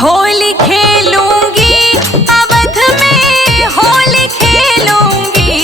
होली खेलूंगी अवध में, होली खेलूंगी।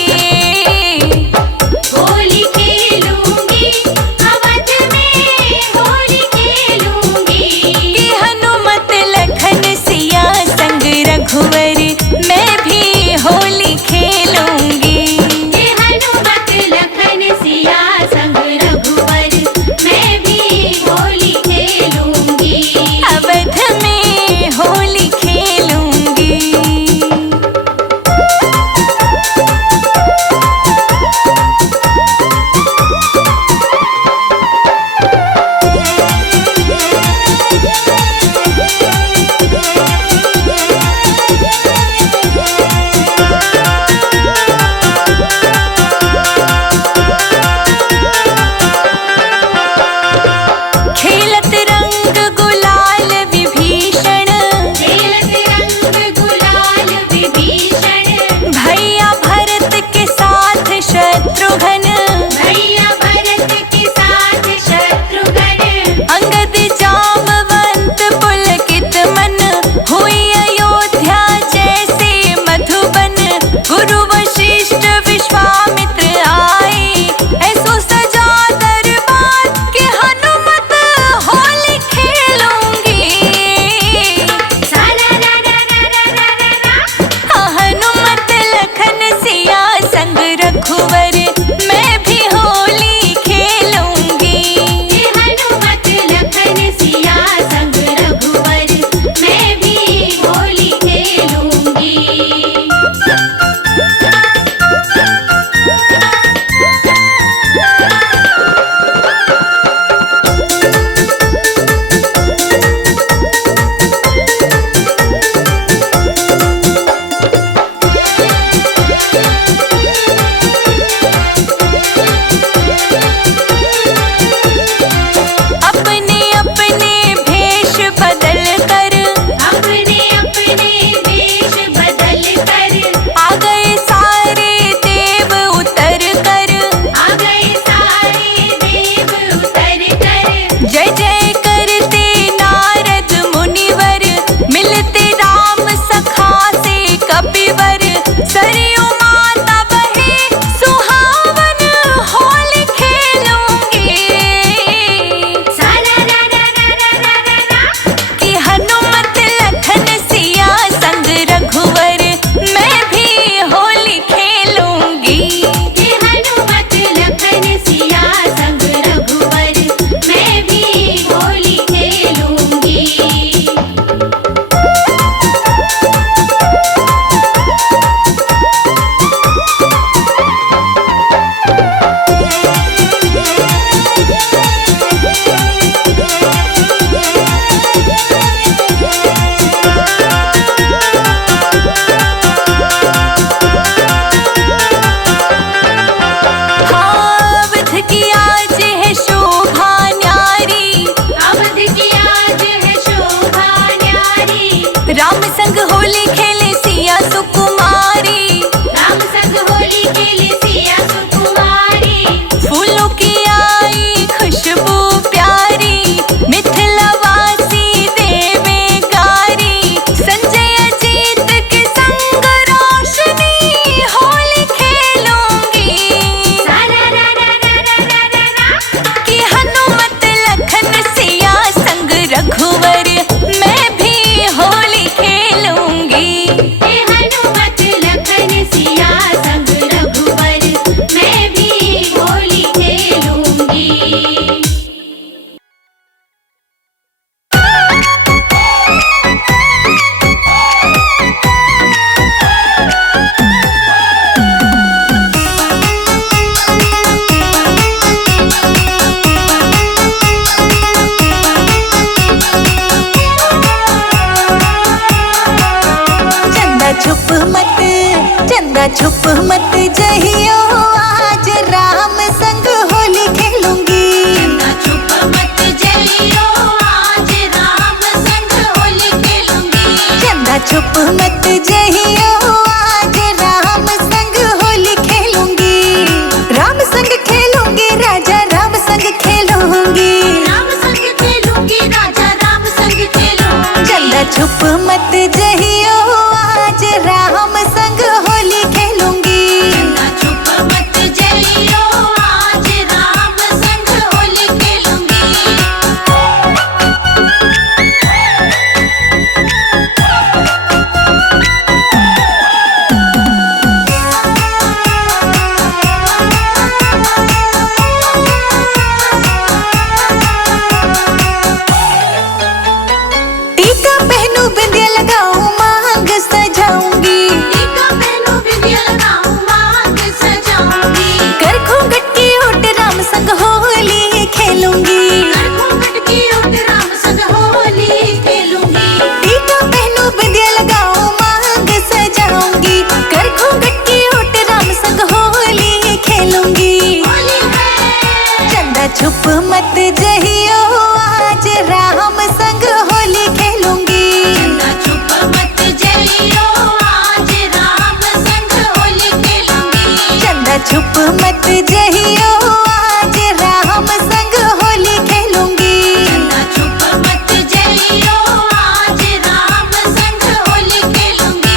छुप मत जइयो, आज राम संग होली खेलूंगी। चंदा छुप मत जइयो, आज राम संग होली खेलूंगी।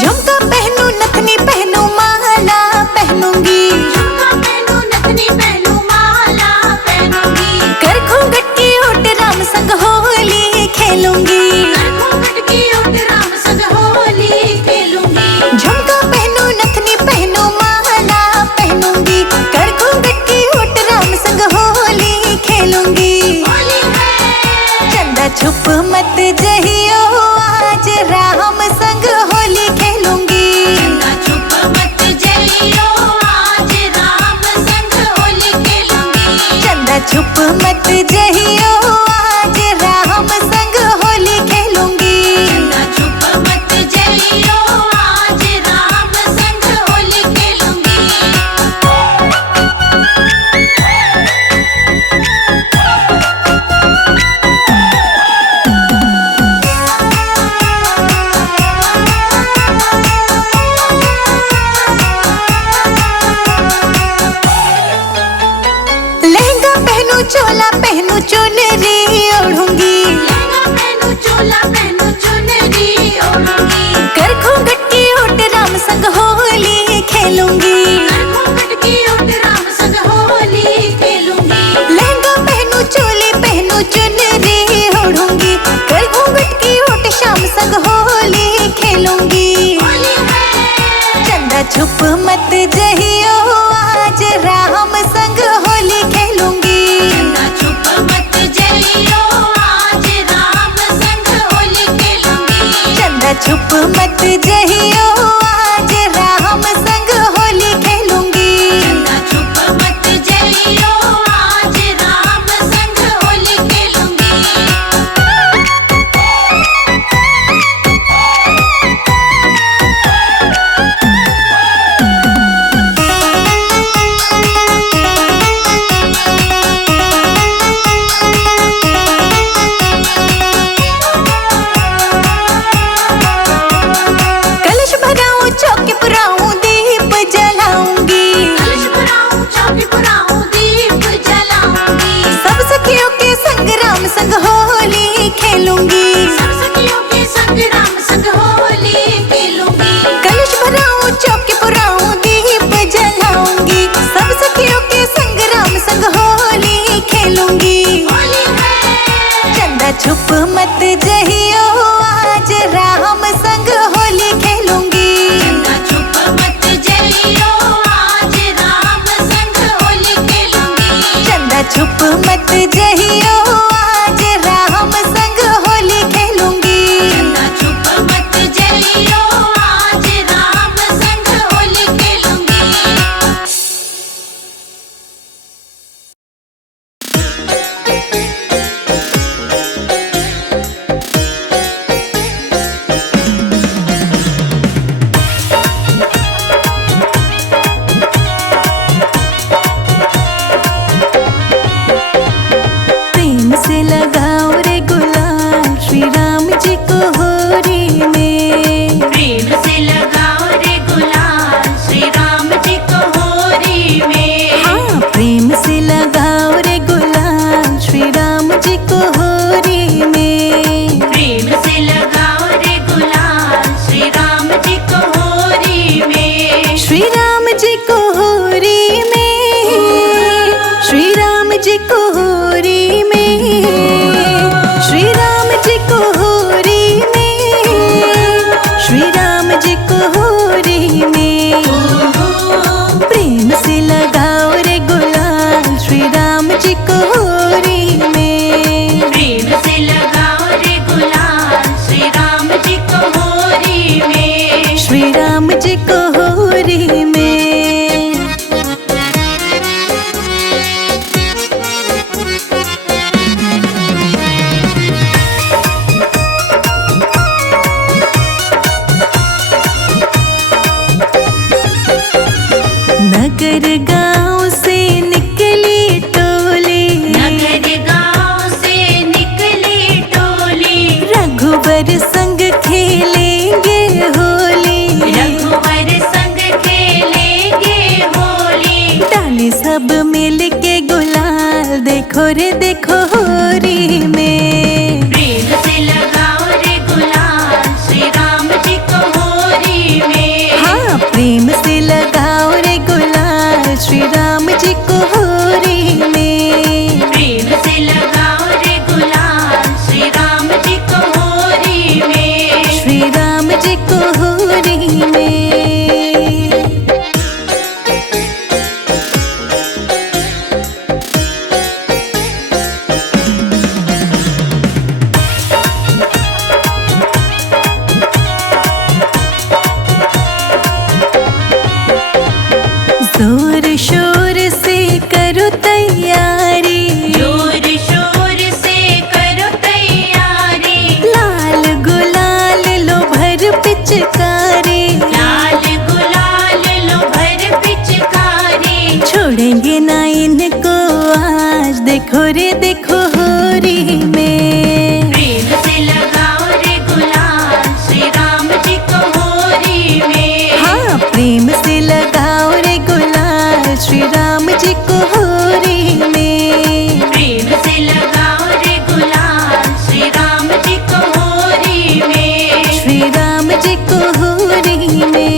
झुमका पहनूं नथनी पहनूं माला पहनूंगी। झुमका पहनूं नथनी पहनूं माला पहनूंगी। कर घूंघट की ओट राम संग होली खेलूंगी। कर घूंघट की ओट राम संग होली खेलूंगी। झुमका पहनूं नथनी पहनूं माला पहनूंगी। कर घूंघट की ओट राम संग होली खेलूंगी। होली है चंदा छुप मत जइयो, आज राम संग होली खेलूंगी। चंदा छुप मत जइयो, आज राम संग होली खेलूंगी। चंदा छुप मत जइयो, आज राम संग होली खेलूंगी। चंदा छुप मत जइयो, आज राम संग होली खेलूंगी। लहंगा पहनूं चोला पहनूं चुनरी ओढ़ूंगी। लहंगा पहनूं चोला पहनूं चुनरी ओढ़ूंगी। कर घूंघट की ओट राम संग होली खेलूंगी। कर घूंघट की ओट राम संग होली खेलूंगी। लहंगा पहनूं चोली पहनूं चुनरी ओढ़ूंगी। कर घूंघट की ओट शाम संग होली खेलूंगी। होली है चंदा छुप मत जइयो, आज राम संग होली खेलूंगी। चंदा छुप मत जइयो, आज राम संग होली खेलूंगी। चंदा छुप मत जइयो, आज राम संग होली खेलूंगी। चंदा छुप मत जइयो, आज राम संग होली खेलूंगी। कलश भराऊं चौकी पुराऊं दीप जलाऊंगी। कलश भराऊं चौकी पुराऊं दीप जलाऊंगी। सब सखियों के संग राम संग होली खेलूंगी। सब सखियों के संग राम संग होली खेलूंगी। कलश भराऊं चौकी पुराऊं दीप जलाऊंगी। सब सखियों के संग राम संग होली खेलूंगी। होली है चंदा छुप मत जइयो, आज राम संग होली खेलूंगी। चंदा छुप मत जइयो, आज राम संग होली खेलूंगी। चंदा छुप मत जइयो, आज राम संग होली खेलूंगी। चंदा छुप मत जइयो, आज राम संग होली खेलूंगी। देखो रे देखो होरी में। प्रेम से लगाओ रे गुलाल श्री राम जी को होरी में। हाँ प्रेम से लगाओ रे गुलाल श्री राम जी को होरी में। प्रेम से लगाओ रे गुलाल श्री राम जी को होरी में। श्री राम जी को होरी में। जोर शोर से करो तैयारी। जोर शोर से करो तैयारी। लाल गुलाल लो भर पिचकारी। लाल गुलाल लो भर पिचकारी। छोड़ेंगे ना इनको आज देखो रे देखो होरी में। प्रेम से लगाओ रे गुलाल श्री राम जी को होरी में। हाँ प्रेम से लगाओ रे गुलाल श्री राम जी को होरी में। प्रेम से लगाओ रे गुलाल श्री राम जी को होरी में। श्री राम जी को होरी में।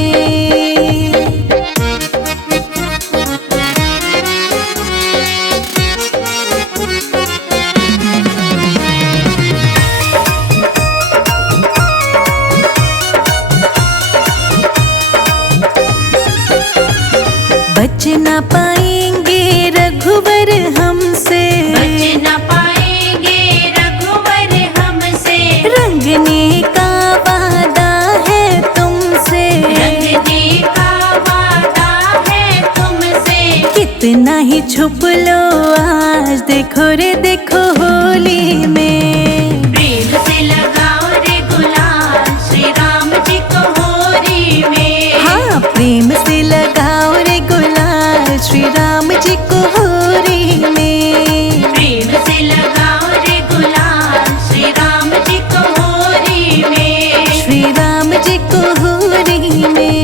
बच ना पाएंगे रघुवर हमसे। बच न पाएंगे रघुवर हमसे। रंगने का वादा है तुमसे। रंगने का वादा है तुमसे। कितना ही छुप लो आज देखो रे देखो होली में। प्रेम से लगाओ रे गुलाल श्री राम जी को होरी में। हाँ प्रेम से लगाओ रे गुलाल श्री राम जी को होरी में। प्रेम से लगाओ रे गुलाल श्री राम जी को होरी में। श्री राम जी को होरी में।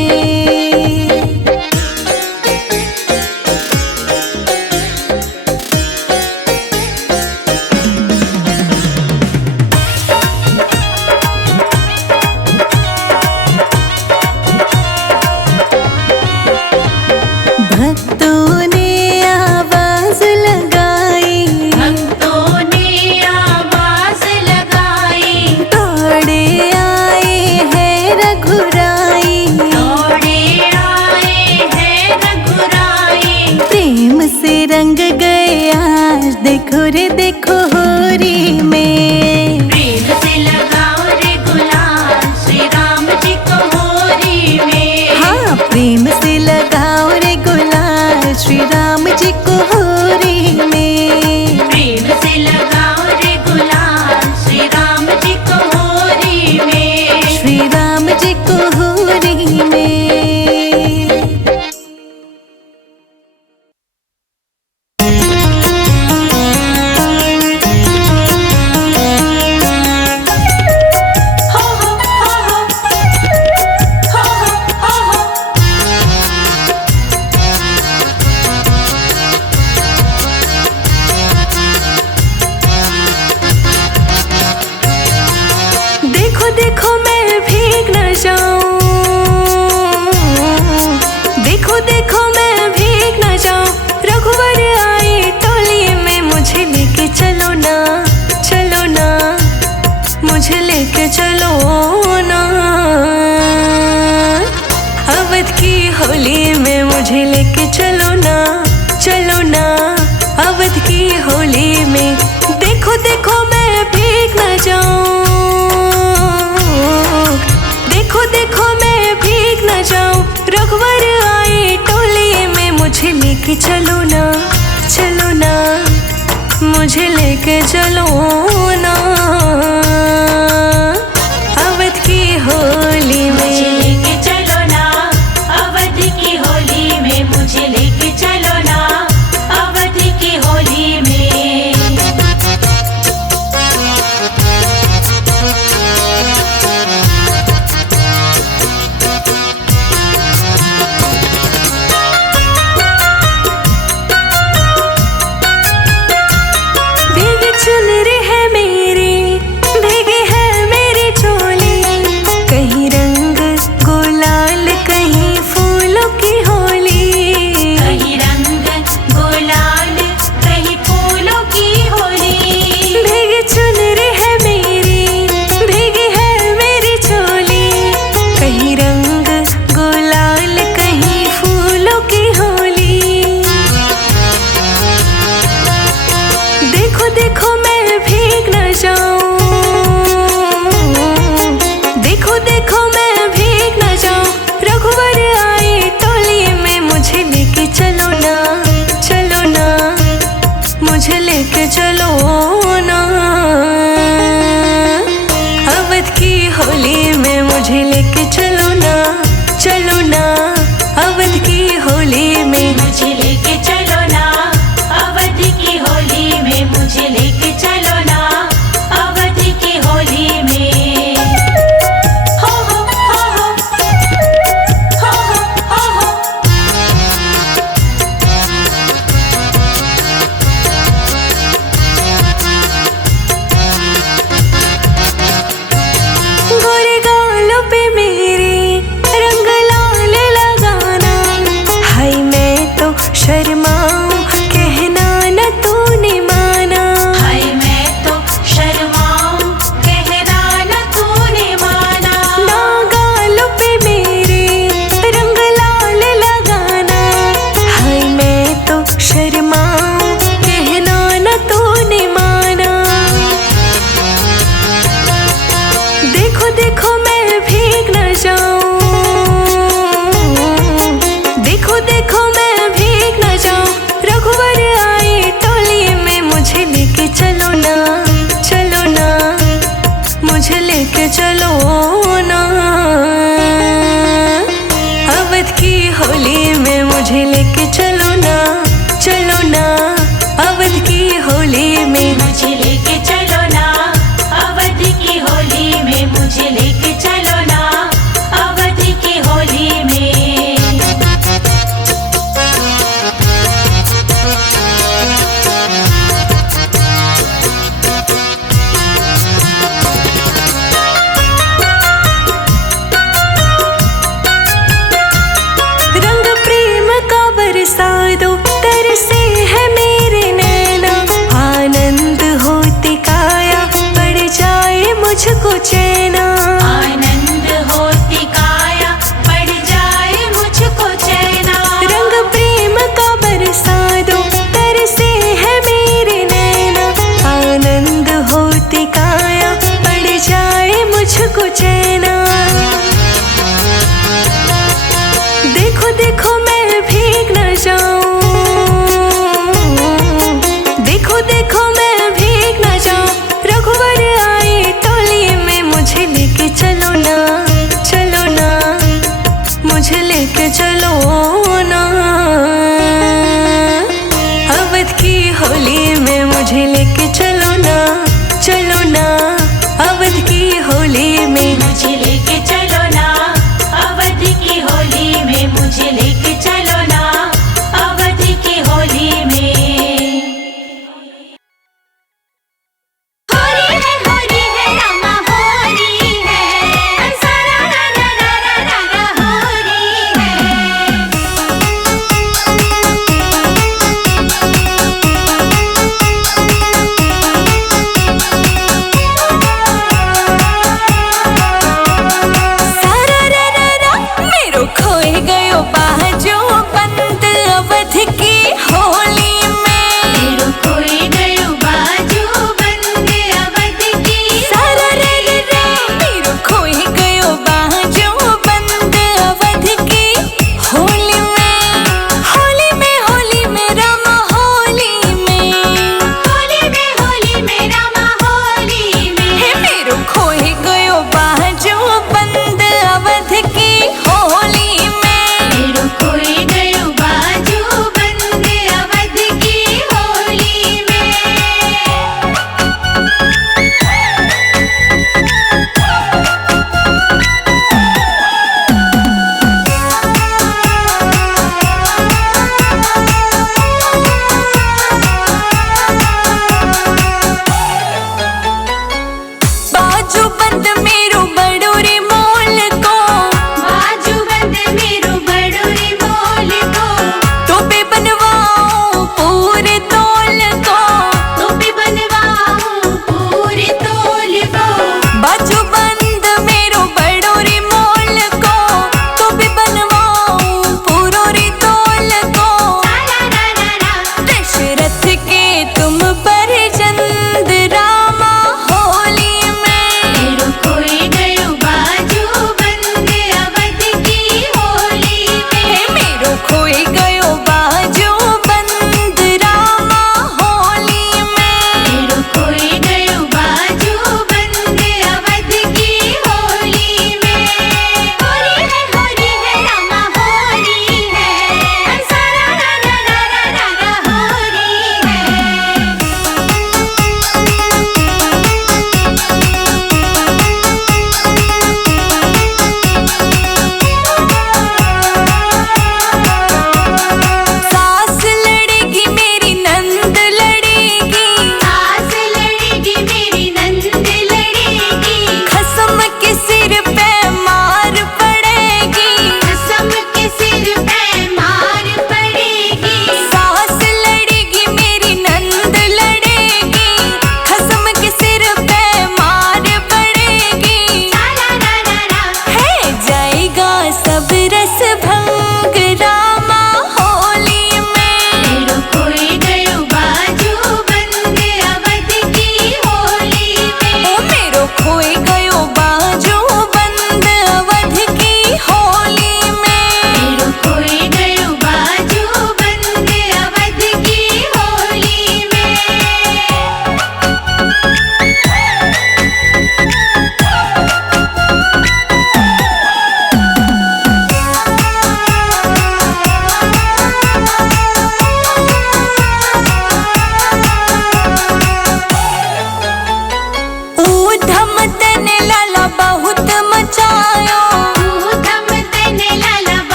भक्तों ने आवाज लगाई। भक्तों ने आवाज लगाई। दौड़े आए हैं रघुराई। दौड़े आए हैं रघुराई। प्रेम से रंग गए आज देखो रे देखो होरी में। प्रेम से लगाओ रे गुलाल श्री राम जी को होरी में। हाँ प्रेम से लगाओ रे गुलाल श्री राम जी को होरी में। प्रेम से लगाओ रे गुलाल श्री राम जी को होरी में। श्री राम जी को होरी में। हो हो हो हो हो हो हो। देखो देखो मैं भीग न जाऊं। देखो देखो मैं भीग न जाऊं। रघुवर आई टोली में मुझे लेके चलो ना। चलो ना मुझे लेके चलो ना। अवध की होली में मुझे लेके चलो ना। चलो ना अवध की होली में। देखो देखो मैं भीग न जाऊं। देखो देखो मैं भीग न जाऊं। रघुवर आई टोली में मुझे लेके चलो ना। चलो ना मुझे लेके चलो ना। अवध की होली मुझे में। लेके चलो ना अवध की होली में। मुझे लेके चलो ना अवध की होली में।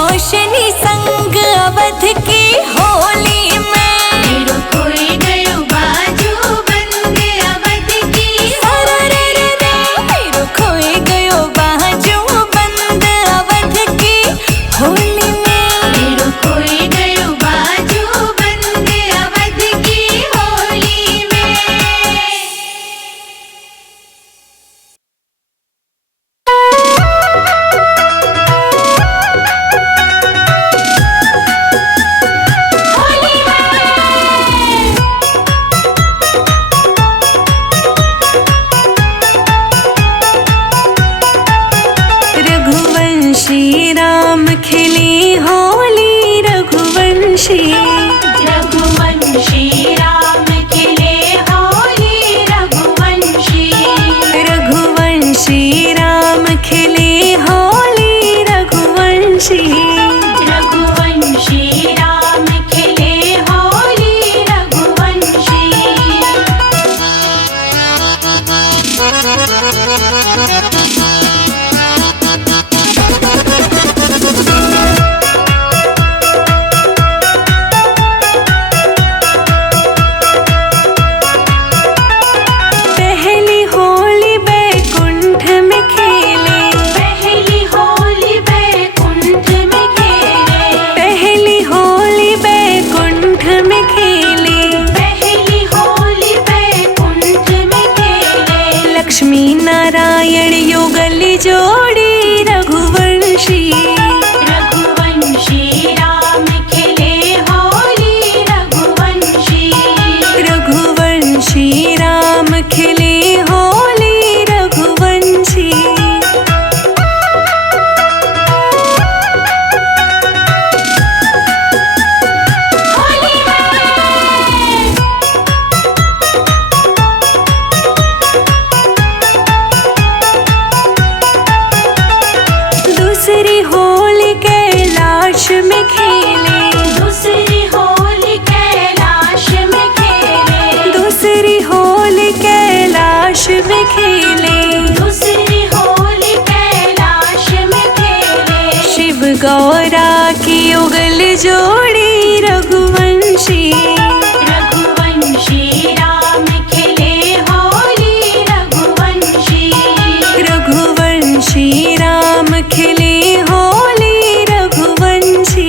रोशनी संग अवध की होली में। मेरो खोए गयो बाजू बंद अवध की रे मेरो खोए गयो बाजू बंद अवध की होली में। मेरो खोए गयो बाजू बंद अवध की होली में। रघुवंशी राम खिली होली रघुवंशी। रघुवंशी राम खिले होली रघुवंशी। रघुवंशी राम खिली होली रघुवंशी। रघुवंशी राम खिले होली रघुवंशी। पहली होली बैकुंठ में खेले। पहली होली बैकुंठ में खेले। पहली होली बैकुंठ में खेले। पहली होली बैकुंठ में खेले। लक्ष्मी नारायण युगल जोड़ी रघुवंशी। रघुवंशी राम खिले होली रघुवंशी। रघुवंशी राम खिले होली रघुवंशी। दूसरी होली कैलाश में खेले। दूसरी होली कैलाश में खेले। दूसरी होली कैलाश में खेले। दूसरी होली कैलाश में खेले। शिव गौरा की युगल जोड़ी रघुवंशी। रघुवंशी राम खिले होली रघुवंशी। रघुवंशी राम खिले होली रघुवंशी।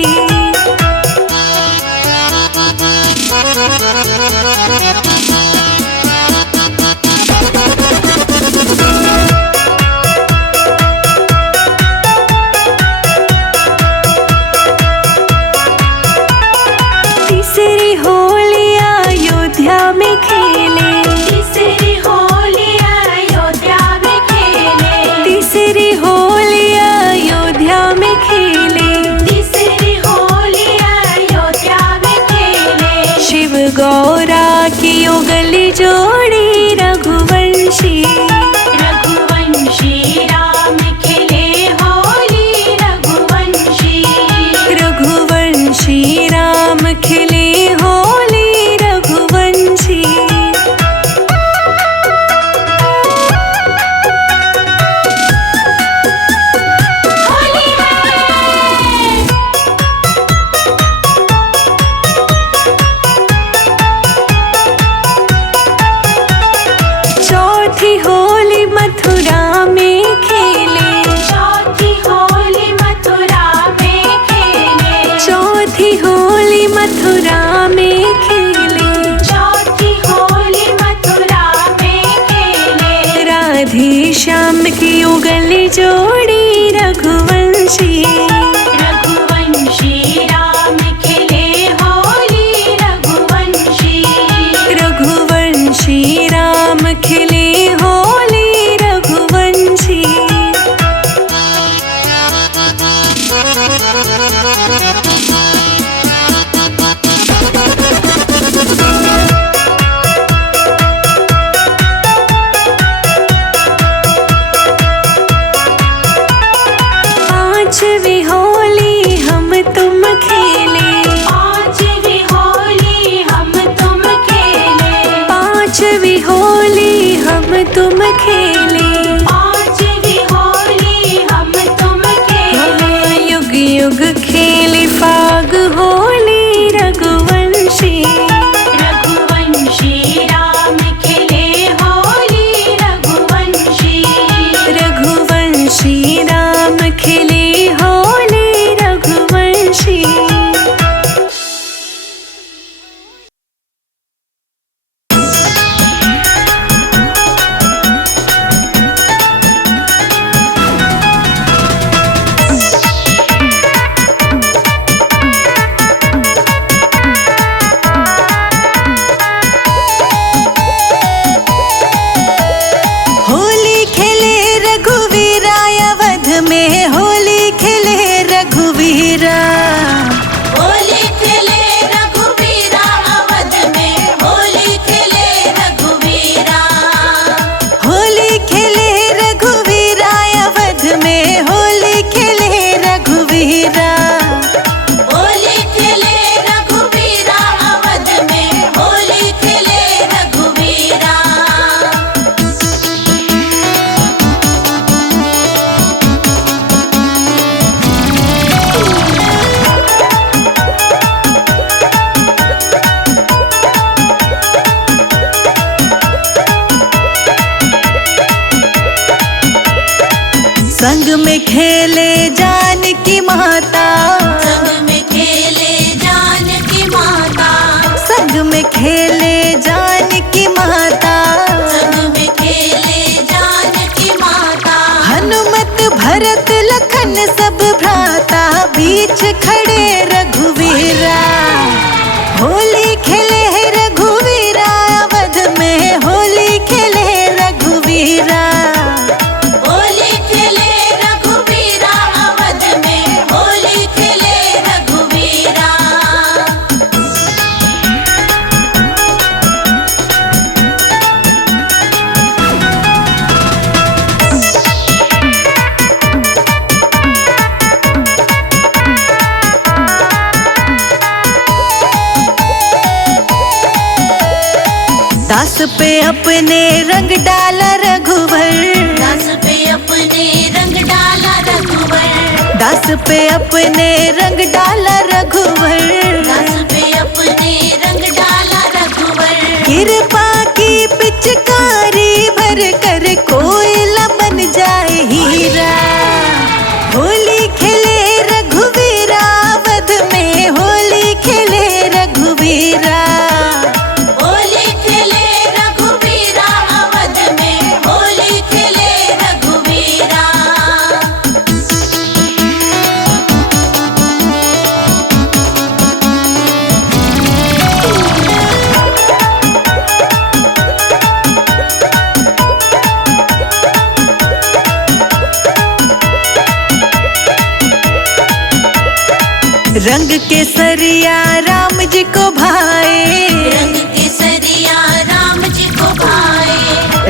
तीसरी होली अयोध्या में खेले। तीसरी होली अयोध्या में खेले। तीसरी होली अयोध्या में खेले। तीसरी होली अयोध्या में खेले। शिव गौरा की युगल जोड़ी रघुवंशी। रघुवंशी राम खिले होली रघुवंशी। रघुवंशी राम खिले होली रघुवंशी। चौथी होली मथुरा में खेले। चौथी होली मथुरा में खेले। चौथी होली मथुरा में खेले। चौथी होली मथुरा में खेले। राधे श्याम की युगल जोड़ी रघुवंशी। रघुवंशी राम खिले होली रघुवंशी। रघुवंशी राम खिले होली रघुवंशी। पांचवी होली हम तुम खेले। पांचवी होली हम तुम खेले। पांचवी होली हम तुम खेले। पांचवी होली हम तुम खेले। युग युग रघुवीरा। होली खेले रघुवीरा अवध में, होली खेले रघुवीरा। होली खेले रघुवीरा अवध में, होली खेले रघुवीरा। होली खेले रघुवीरा अवध में, होली खेले रघुवीरा। संग में खेले जानकी माता, संग में खेले जानकी माता, संग में खेले जानकी माता। संग में खेले जानकी माता। हनुमत भरत लखन सब भ्राता, बीच खड़े रघुवीरा। होली खेले रघुवीरा अवध में, होली खेले रघुवीरा। होली खेले रघुवीरा अवध में, होली खेले रघुवीरा। दास पे अपने रंग डाला रघुवर, दास पे अपने रंग डाला रघुवर, दास पे अपने रंग डाला रघुवर। दास पे अपने रंग डाला रघुवर। कृपा की पिचकारी भर कर कोयला बन जाए हीरा। होली खेले रघुवीरा अवध में, होली खेले रघुवीरा। होली खेले रघुवीरा अवध में, होली खेले रघुवीरा। रंग केसरिया राम जी को भाए, रंग केसरिया राम जी को भाए,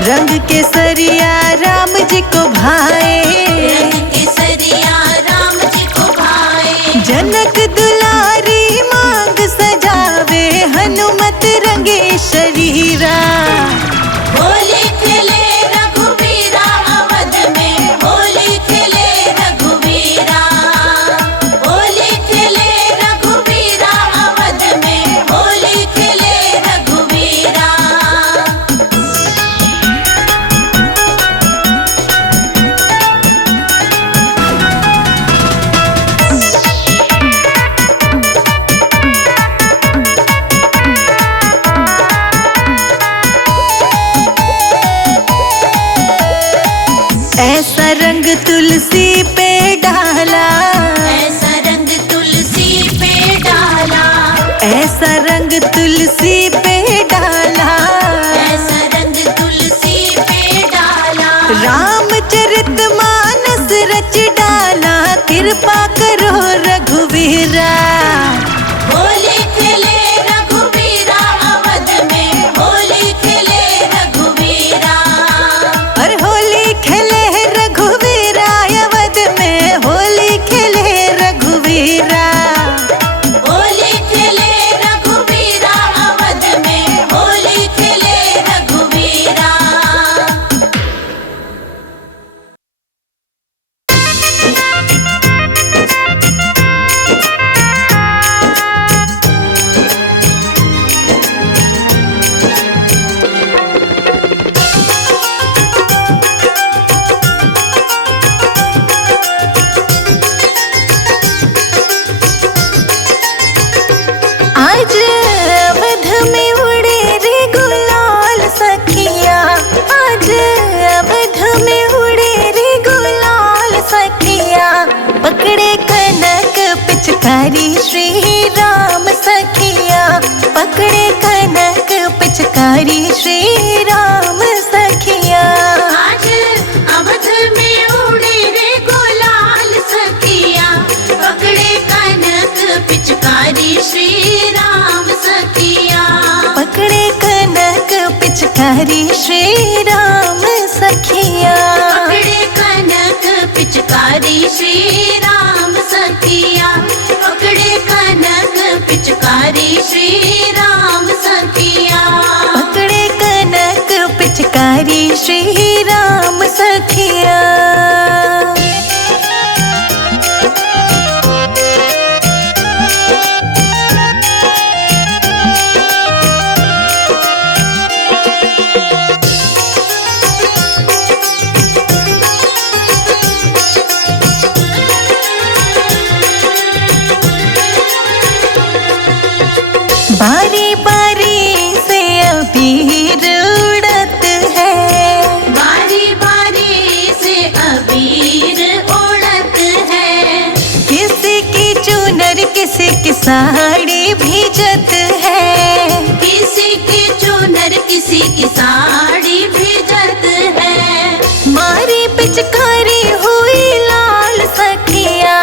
रंग केसरिया राम जी को भाए। रंग केसरिया राम जी को भाए। जनक दुलारी मांग सजावे, हनुमत रंगे शरीरा। होली खेले रघुवीरा अवध में, होली खेले रघुवीरा। होली खेले रघुवीरा अवध में, होली खेले रघुवीरा। ऐसा रंग तुलसी पे डाला, ऐसा रंग तुलसी पे डाला, ऐसा रंग तुलसी पे डाला। ऐसा रंग तुलसी पे डाला। रामचरित मानस रच डाला, कृपा करो रघुवीरा। होली खेले रघुवीरा अवध में, होली खेले रघुवीरा। और होली खेले रघुवीरा अवध में, होली खेले रघुवीरा। होली खेले रघुवीरा अवध में, होली खेले रघुवीरा। आज अवध में उड़े रे गुलाल सखिया, आज अवध में उड़े रे गुलाल सखिया। पकड़े कनक पिचकारी श्री राम सखिया, पकड़े कनक पिचकारी श्री राम सखिया। आज अवध में उड़े रे गुलाल सखिया, पकड़े श्री राम सखिया। पकड़े कनक पिचकारी श्री राम सखिया। पकड़े कनक पिचकारी श्री राम सखिया। पकड़े कनक पिचकारी श्री राम सखिया। पकड़े कनक पिचकारी श्री राम सखिया। बारी बारी से अबीर उड़त है। बारी बारी से अबीर उड़त है। किसी की चुनर किसी की साड़ी भीजत है। किसी की चुनर किसी की साड़ी भीजत है। मारी पिचकारी हुई लाल सखिया।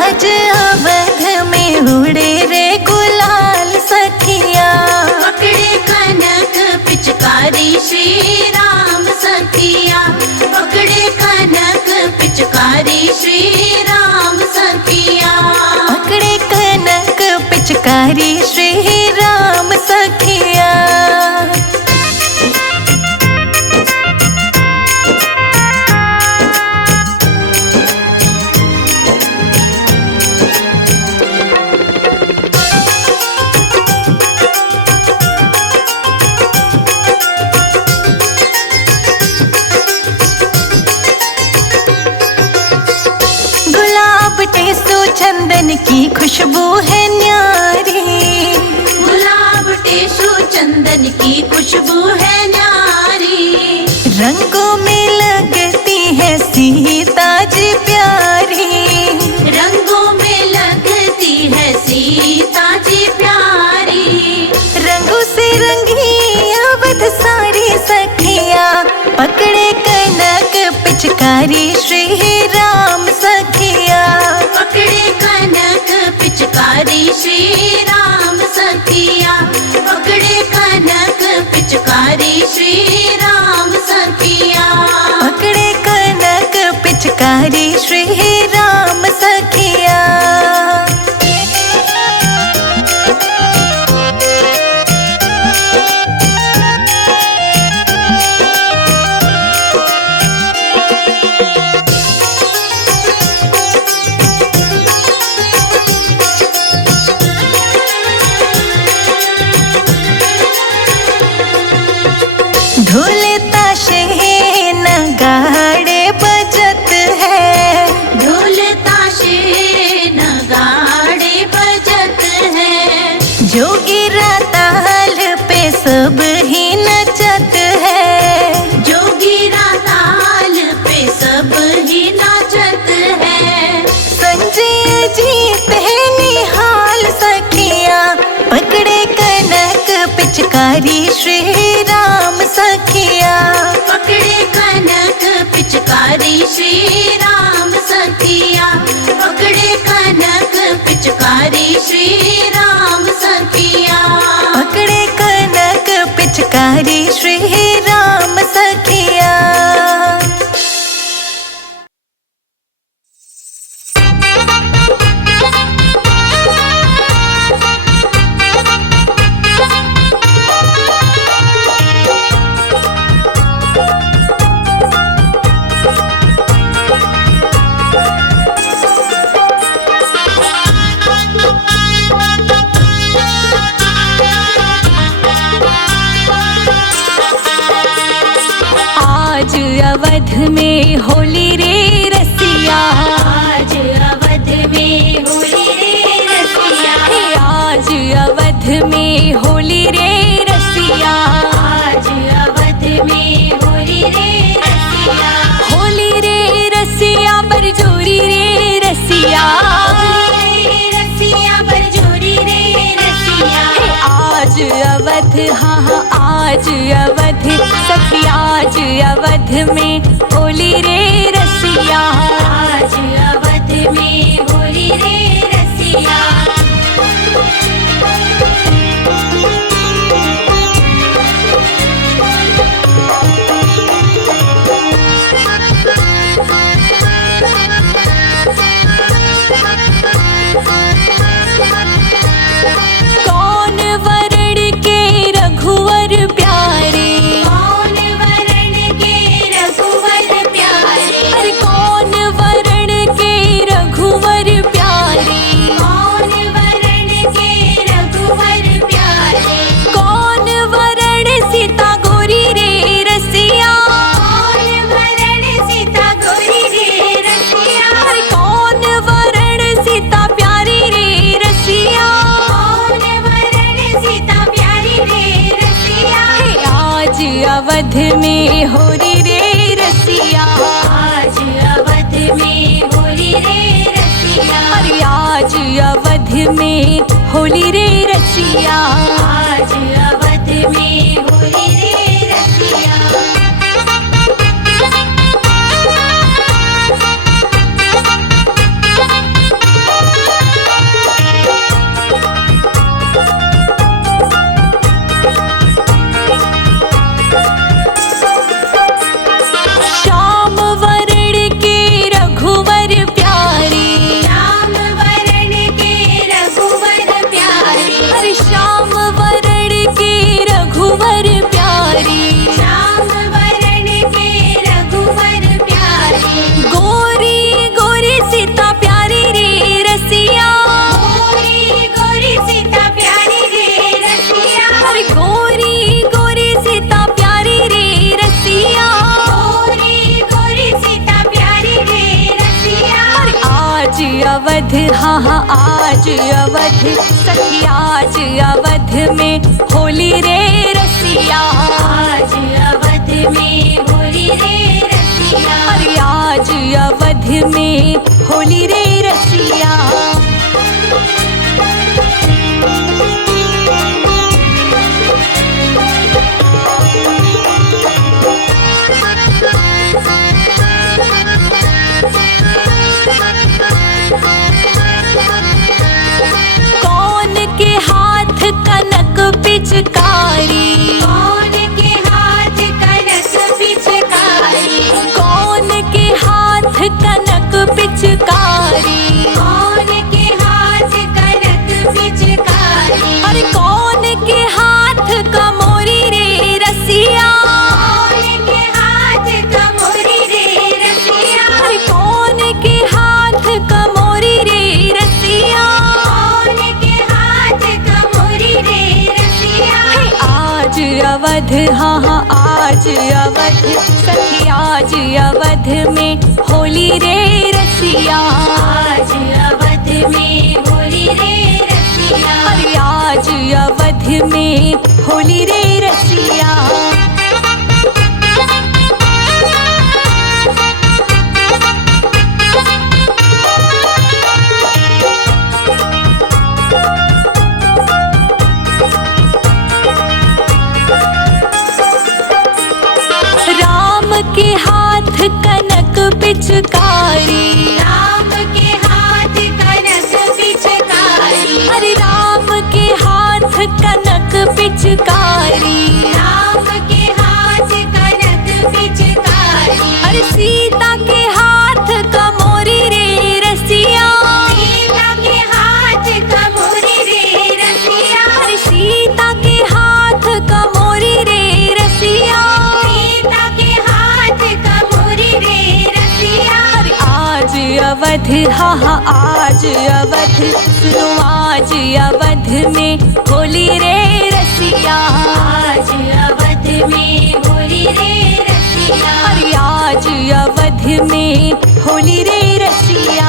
आज अवध में उड़े रे गुलाल सखिया। पकड़े कनक पिचकारी श्री राम सखिया। पकड़े कनक पिचकारी श्री राम सखिया। पकड़े कनक पिचकारी श्री राम सखिया। चंदन की खुशबू है न्यारी। गुलाब टेसु चंदन की खुशबू है न्यारी। रंगों में लगती है सीता जी प्यारी। रंगों में लगती है सीता जी प्यारी। रंगों से रंगी अवध सारी सखिया। पकड़े कनक पिचकारी श्री राम सखिया। पकड़े कनक पिचकारी श्री राम सखिया। पकड़े कनक पिचकारी श्री राम सखिया। पकड़े कनक पिचकारी श्री राम सखिया। ढोल ताशे नगाड़े बजत है। ढोल ताशे नगाड़े बजत है। जोगिरा ताल पे सब ही नचत है। जोगिरा ताल पे सब ही नाचत है। संजय जीत है निहाल सखिया। पकड़े कनक पिचकारी श्री राम सखिया। पकड़े कनक पिचकारी श्री राम सखिया। पकड़े कनक पिचकारी श्री राम सखिया। पकड़े कनक पिचकारी श्री राम सखिया। अवध में होली रे रसिया। आज अवध में होली रे रसिया। आज अवध में होली रे रसिया। आज अवध में होली रे रसिया। होली रे रसिया बरजोरी रे रसिया। रसिया बरजोरी रे रसिया। आज अवध हाँ हाँ आज अवध सखी। आज अवध में होली रे रसिया। आज अवध में होली रे रसिया। अवध में होली रे रसिया, आज अवध में होली रे रसिया, अरे आज अवध में होली रे रसिया। आज अवध में होली रे रसिया। श्याम वर्ण के रघुवर प्यारी, श्याम वरण के रघुवर प्यारी, अरे श्याम वर्ण के रघुवर प्यारी, श्याम वरण के रघुवर प्यारी, गोरी गोरी सीता प्यारी रे रसिया, गोरी गोरी सीता प्यारी रे रसिया, अरे गोरी गोरी सीता प्यारी रे रसिया। गोरी गोरी सीता प्यारी रे रसिया। अरे आज अवध, हाँ हाँ आज अवध, सखी आज अवध में होली रे रसिया, आज अवध में होली रे रसिया, अरे आज अवध में होली रे रसिया। कौन के हाथ कनक पिचकारी, कौन के हाथ कनक पिचकारी, कौन के हाथ कनक पिचकारी, कौन के हाथ कनक पिचकारी, अरे कौन के हाथ कमोरी रे रसिया, कौन के हाथ कमोरी रे रसिया, अरे कौन के हाथ कमोरी रे रसिया। कौन के हाथ कमोरी रे रसिया। हे आज अवध, हाँ हाँ आज अवध, सखी आज अवध में होली रे रसिया, आज अवध में होली रे रसिया, अरे आज अवध में होली रे रसिया। राम के हाथ कनक पिचकारी, राम के हाथ कनक पिचकारी, अरे राम के हाथ कनक पिचकारी, राम के हाथ कनक पिचकारी, अरे सीता के हाथ कमोरी रे रसिया, सीता के हाथ कमोरी रे रसिया, अरे सीता के हाथ कमोरी रे रसिया। सीता के हाथ कमोरी रे रसिया। अरे आज अवध, हाँ हाँ आज अवध, सुनो आज अवध में होली रे रसिया, आज अवध में होली रे रसिया, अरे आज अवध में होली रे रसिया।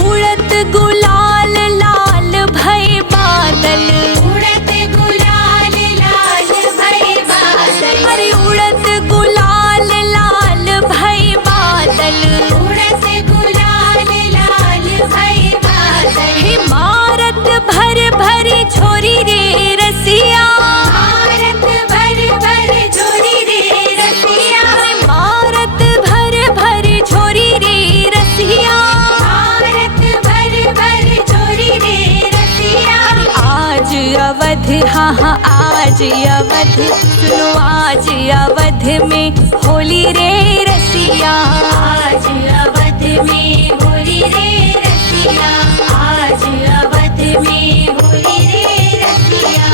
उड़त गुलाल लाल भय बादल, उड़त गुलाल लाल भय बादल, अरे उड़त गुलाल लाल भय बादल, उड़त गुलाल लाल भय बादल, हे मारत भर भरी छोरी रे रसिया, भारत भर भर झोरी रे रसिया, मारत भर भर छोरी रे रसिया। भारत भर भर झोरी रे रसिया। आज अवध, हाँ हाँ आज अवध, सुनो आज अवध में होली रे रसिया, आज अवध में होली रे रसिया, आज अवध में होली रे रसिया।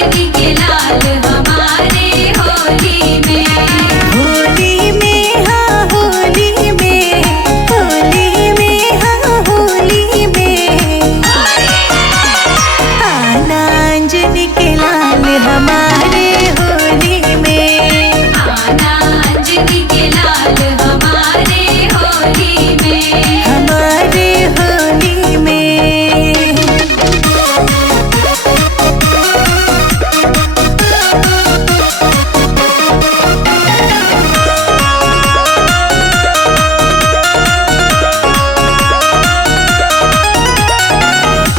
अंजनी के लाल हमारे होली में। होली में हाँ होली में, होली में हाँ होली में, आना अंजनी के लाल हमारे होली में, आना अंजनी के लाल हमारे होली में। हमारे होली में।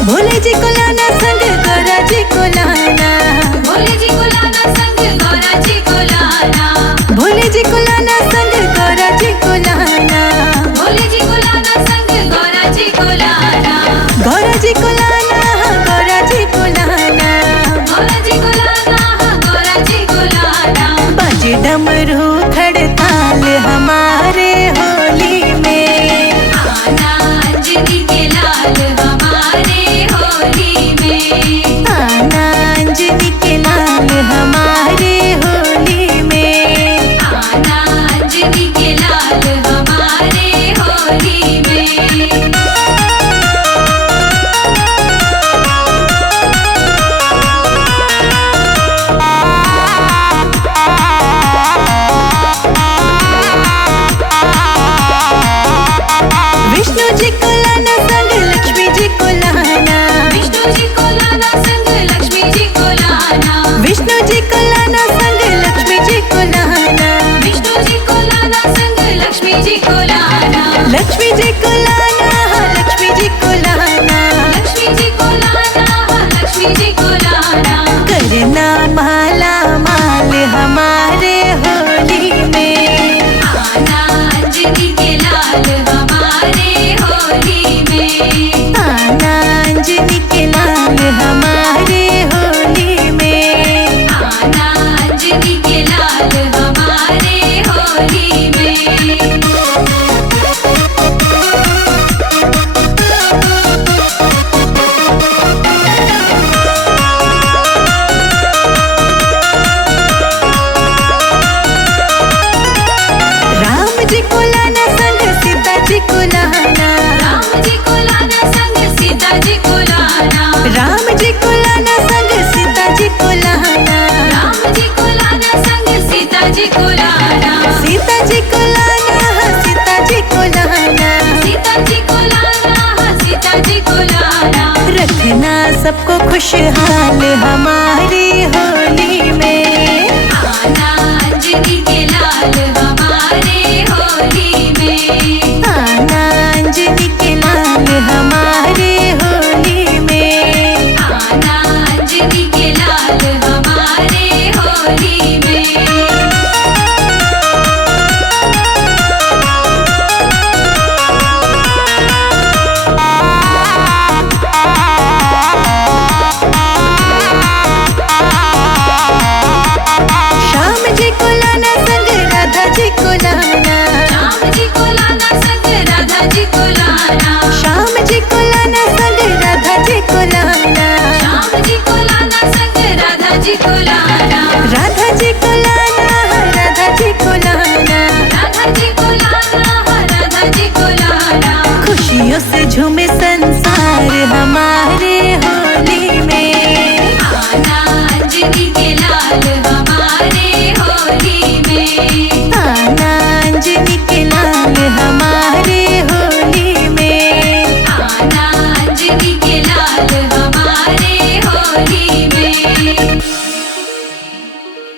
भोले जी को लाना संग गौरा जी को लाना, भोले जी को लाना संग गौरा जी को लाना, भोले जी को लाना संग गौरा जी को लाना, भोले जी को लाना संग गौरा जी को लाना, गौरा जी को लाना हाँ गौरा जी को लाना, गौरा जी को लाना हाँ गौरा जी को लाना। बाजे डमरू खड़ताल हमारे होली में, आना अंजनी के लाल हमारे होली में, आना अंजनी के लाल हमारे होली में, आना अंजनी के लाल हमारे होली में। विष्णु जी को लाना संग लक्ष्मी जी को लाना, विष्णु जी को लाना संग लक्ष्मी जी को लाना, विष्णु जी को लाना संग लक्ष्मी जी को लाना, विष्णु जी को लाना संग लक्ष्मी जी को लाना, लक्ष्मी जी को लाना हाँ लक्ष्मी जी को लाना, लक्ष्मी जी को लाना हाँ लक्ष्मी जी को लाना। करना माला माल हमारे होली में, आना अंजनी के लाल हमारे होली में, आना अंजनी के लाल हमारे होली में, आना अंजनी के लाल हमारे होली में। राम जी को लाना संग सीता जी को लाना, राम जी को लाना संग सीता जी को लाना, राम जी को लाना संग सीता जी को लाना, राम जी को लाना संग सीता जी को लाना, सीता जी को लाना हाँ सीता जी को लाना, सीता जी को लाना हाँ सीता जी को लाना। रखना सबको खुशहाल हमारी होली में, आना अंजनी के लाल हमारे होली में, आना अंजनी के लाल हमारे होली में, आना अंजनी के लाल हमारे होली में। श्याम जी को लाना संग राधा जी को लाना, राम जी को लाना संग राधा जी को लाना, श्याम जी को लाना संग राधा जी को लाना, राम जी को लाना संग राधा जी को लाना, राधा जी को लाना हाँ राधा जी को लाना, राधा जी को लाना हाँ राधा जी को लाना। खुशियों से झूमे संसार हमारे होली में, आना अंजनी के